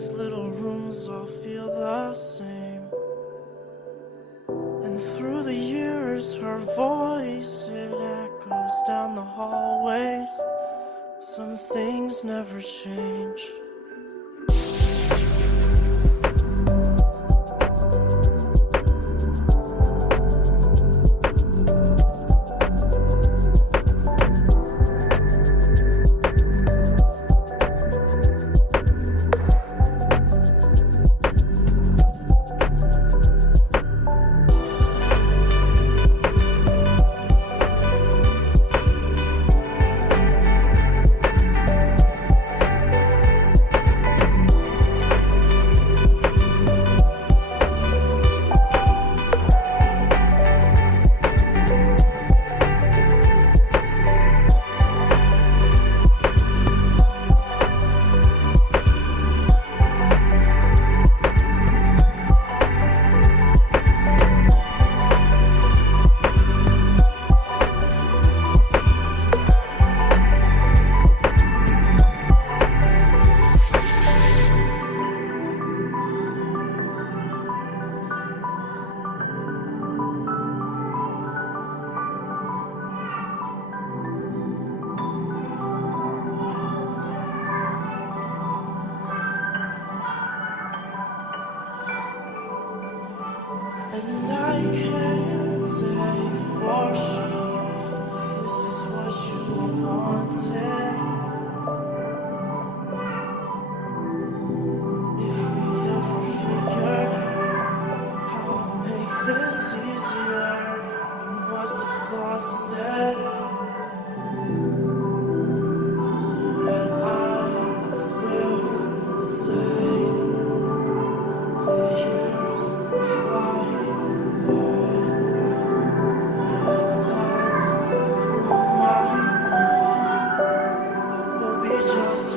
these little rooms all feel the same. And through the years her voice, it echoes down the hallways. Some things never change. And I can't say for sure if this is what you wanted. If we ever figured out how to make this easier, we must have lost it. But I will say the years fly. Just